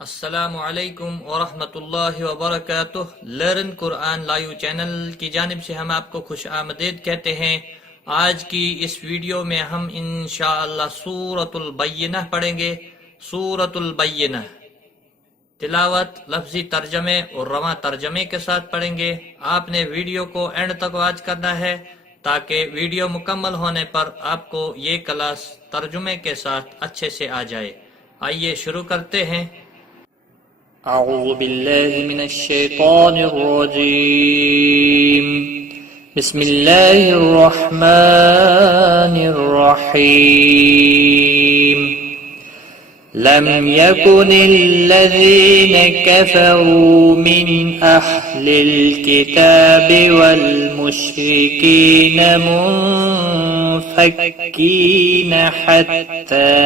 السلام علیکم ورحمۃ اللہ وبرکاتہ۔ لرن قرآن لائیو چینل کی جانب سے ہم آپ کو خوش آمدید کہتے ہیں۔ آج کی اس ویڈیو میں ہم انشاءاللہ سورۃ البینہ پڑھیں گے۔ سورۃ البینہ تلاوت لفظی ترجمے اور رواں ترجمے کے ساتھ پڑھیں گے۔ آپ نے ویڈیو کو اینڈ تک واچ کرنا ہے تاکہ ویڈیو مکمل ہونے پر آپ کو یہ کلاس ترجمے کے ساتھ اچھے سے آ جائے۔ آئیے شروع کرتے ہیں۔ اعوذ باللہ من الشیطان الرجیم بسم اللہ الرحمن الرحیم لم يكن الذين كفروا من أهل الكتاب والمشركين منفكين حتى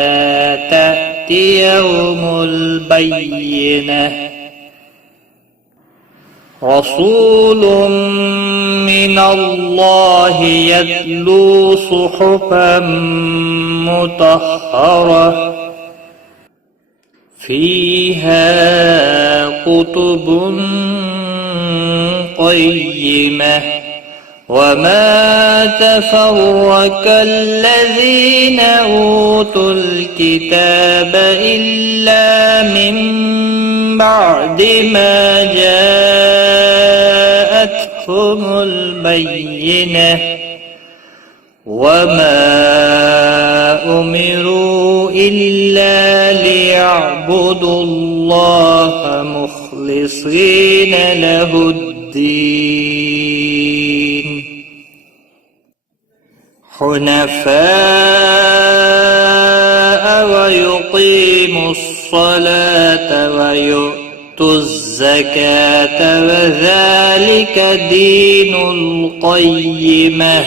تأتيهم البينة رسول من الله يتلو صحفا مطهرة فيها كتب قيمة وما تفرق الذين أوتوا الكتاب إلا من بعد ما جاءتهم البينة وما أمروا إلا ليعبدوا الله مخلصين له الدين حنفاء ويقيموا الصلاة ويؤتوا الزكاة وذلك دين القيمة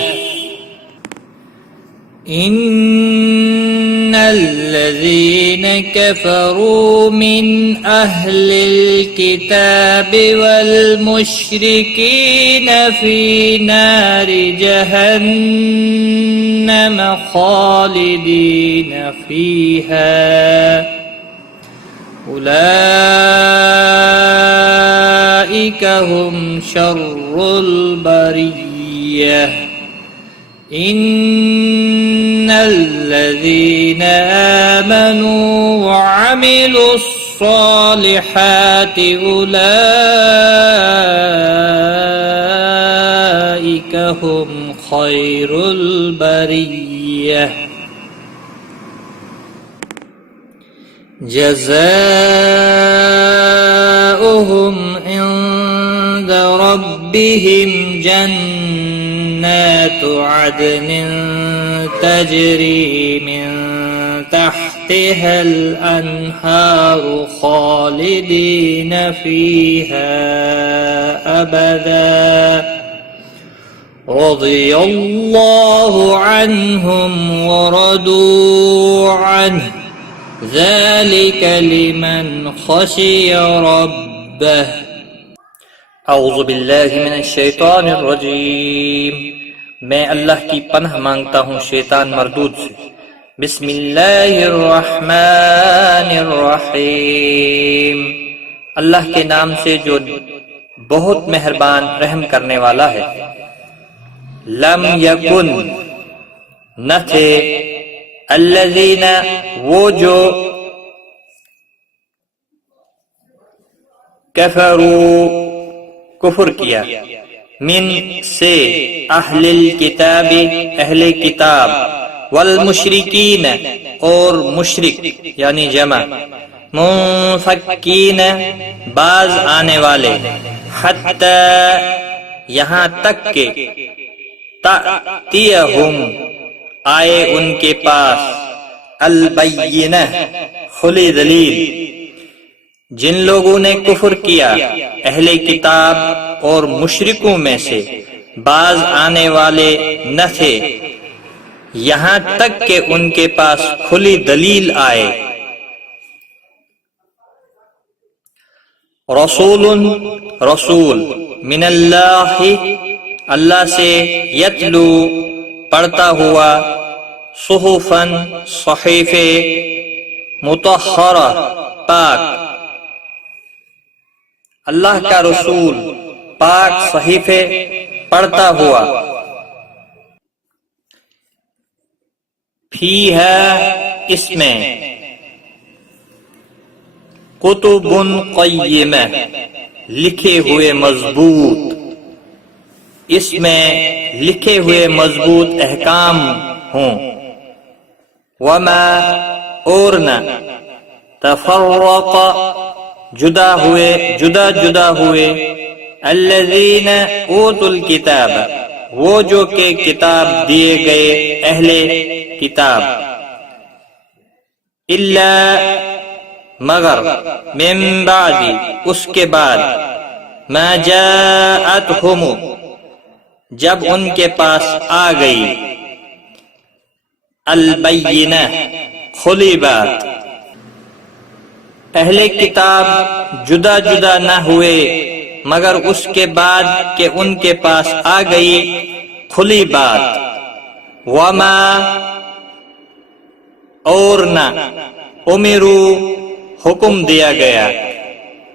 إن الذين كفروا من أهل الكتاب والمشركين في نار جهنم خالدين فيها أولئك هم شر البرية إن الذين آمنوا وعملوا الصالحات أولئك هم خير البرية جزاؤهم عند ربهم جنات عدن تجري من تحتها الأنهار خالدين فيها أبدا رضي الله عنهم ورضوا عنه ذلك لمن خشي ربه اعوذ باللہ من الشیطان الرجیم میں اللہ کی پناہ مانگتا ہوں شیطان مردود سے۔ بسم اللہ الرحمن الرحیم اللہ کے نام سے جو بہت مہربان رحم کرنے والا ہے۔ لم یکن نہ تھے الذین وہ جو کفروا کفر کیا من سے اہل الکتاب اہل کتاب والمشرکین اور مشرک یعنی جمع منفکین باز آنے والے حتی یہاں تک کہ تأتیہم آئے ان کے پاس البینہ کھلی دلیل۔ جن لوگوں نے کفر کیا اہل کتاب اور مشرکوں میں سے باز آنے والے نہ تھے یہاں تک کہ ان کے پاس کھلی دلیل آئے۔ رسول رسول من اللہ اللہ سے یتلو پڑھتا ہوا صحفاً صحیفے مطہرہ پاک اللہ کا رسول پاک صحیفے پڑھتا ہوا، فیہا اس میں، کتب قیمہ لکھے ہوئے مضبوط، اس میں لکھے ہوئے مضبوط احکام ہوں، وما اور نہ، تفرق جدا ہوئے الذین اوتوا الکتاب وہ جو کہ کتاب دیے گئے اہل کتاب، الا مگر، من بعد اس کے بعد، ما جاءتہم جب ان کے پاس آ گئی، البینہ کھلی بات، اہل کتاب جدا نہ ہوئے مگر اس کے بعد کہ ان کے پاس آ گئی کھلی بات، وما اور نہ، امرو حکم دیا گیا،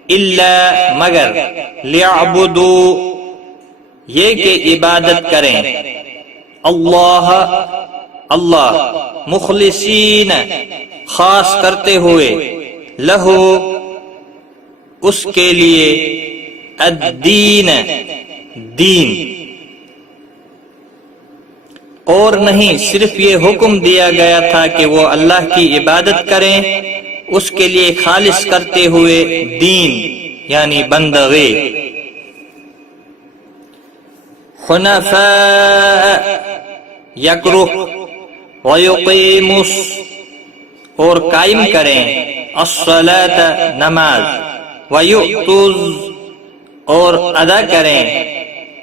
الا مگر، لیعبدو یہ کہ عبادت کریں، اللہ مخلصین خاص کرتے ہوئے، لہو اس کے لیے، الدین دین، اور نہیں صرف یہ حکم دیا گیا تھا کہ وہ اللہ کی عبادت کریں، اس کے لیے خالص کرتے ہوئے دین یعنی بندگی، حنفاء یکرہ ویقیموا اور قائم کریں الصلاۃ نماز، ویؤتوا اور ادا کریں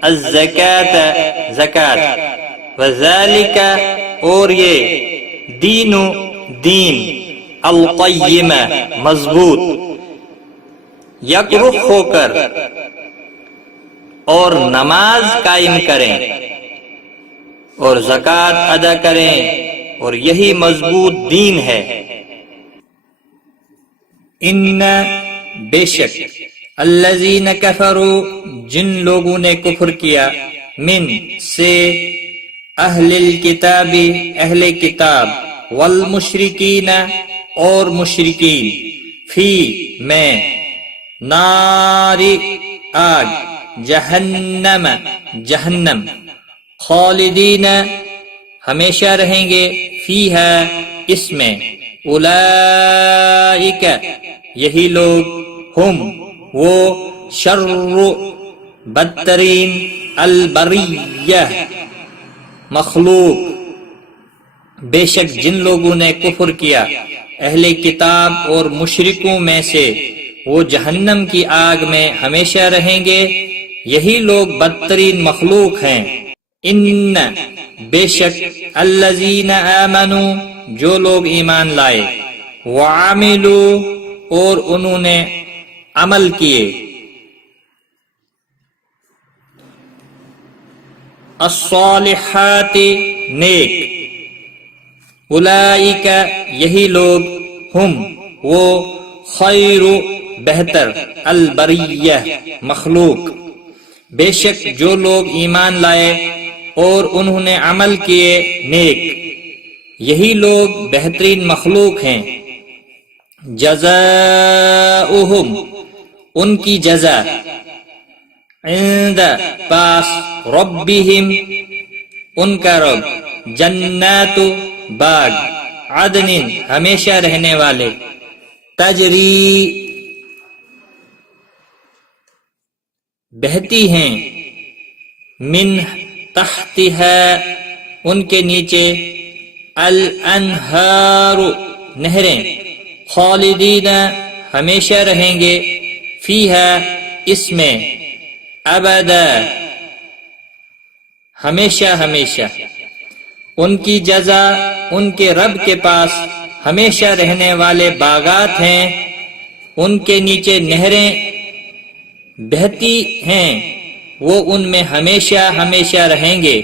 الزکاۃ زکات، وذالک اور یہ دین القیمہ مضبوط، یکرخ ہو کر اور نماز قائم کریں اور زکات ادا کریں، اور یہی مضبوط دین ہے۔ ان بے شک، الذین کفروا جن لوگوں نے کفر کیا، من سے، اہل الکتاب اہل کتاب، والمشرکین اور مشرکین، فی میں، ناری آگ، جہنم، خالدین ہمیشہ رہیں گے، فیہا اس میں، اولئک یہی لوگ، ہم وہ، شر بدترین، البریہ مخلوق، بے شک جن لوگوں نے کفر کیا اہل کتاب اور مشرکوں میں سے، وہ جہنم کی آگ میں ہمیشہ رہیں گے، یہی لوگ بدترین مخلوق ہیں۔ ان بے شک، الذین آمنوا جو لوگ ایمان لائے، وعملوا اور انہوں نے عمل کیے، الصالحات نیک، اولئک یہی لوگ، ہم وہ، خیر بہتر، البریہ مخلوق، بے شک جو لوگ ایمان لائے اور انہوں نے عمل کیے نیک، یہی لوگ بہترین مخلوق ہیں۔ جزاؤہم ان کی جزا، عند پاس، ربہم ان کا رب، جنات باغ، عدن ہمیشہ رہنے والے، تجری بہتی ہیں، من تحتہا ان کے نیچے، الانہار نہریں، خالدین ہمیشہ رہیں گے، فیہا اس میں، ابدا ہمیشہ، ان کی جزا ان کے رب کے پاس ہمیشہ رہنے والے باغات ہیں، ان کے نیچے نہریں بہتی ہیں، وہ ان میں ہمیشہ رہیں گے۔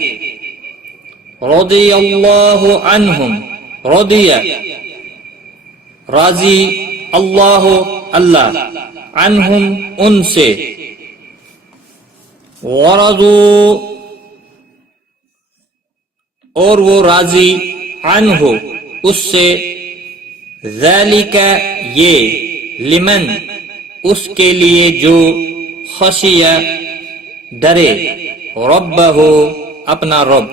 رضی اللہ عنہم، رضی راضی، اللہ عنہم ان سے، ورضوا اور وہ راضی، عنہ اس سے، ذالک یہ، لمن اس کے لیے جو، خشیہ ڈرے، ربہ اپنا رب،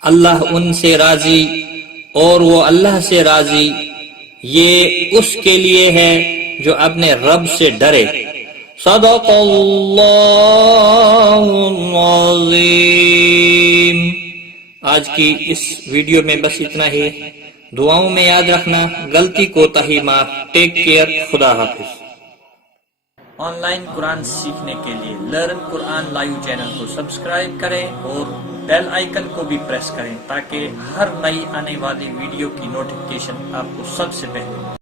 اللہ ان سے راضی اور وہ اللہ سے راضی، یہ اس کے لیے ہے جو اپنے رب سے ڈرے۔ صدق اللہ العظیم۔ آج کی اس ویڈیو میں بس اتنا ہی، دعاؤں میں یاد رکھنا، غلطی کوتاہی معاف۔ ٹیک کیئر، خدا حافظ۔ آن لائن قرآن سیکھنے کے لیے لرن قرآن لائیو چینل کو سبسکرائب کریں اور بیل آئیکن کو بھی پریس کریں تاکہ ہر نئی آنے والی ویڈیو کی نوٹیفکیشن آپ کو سب سے پہلے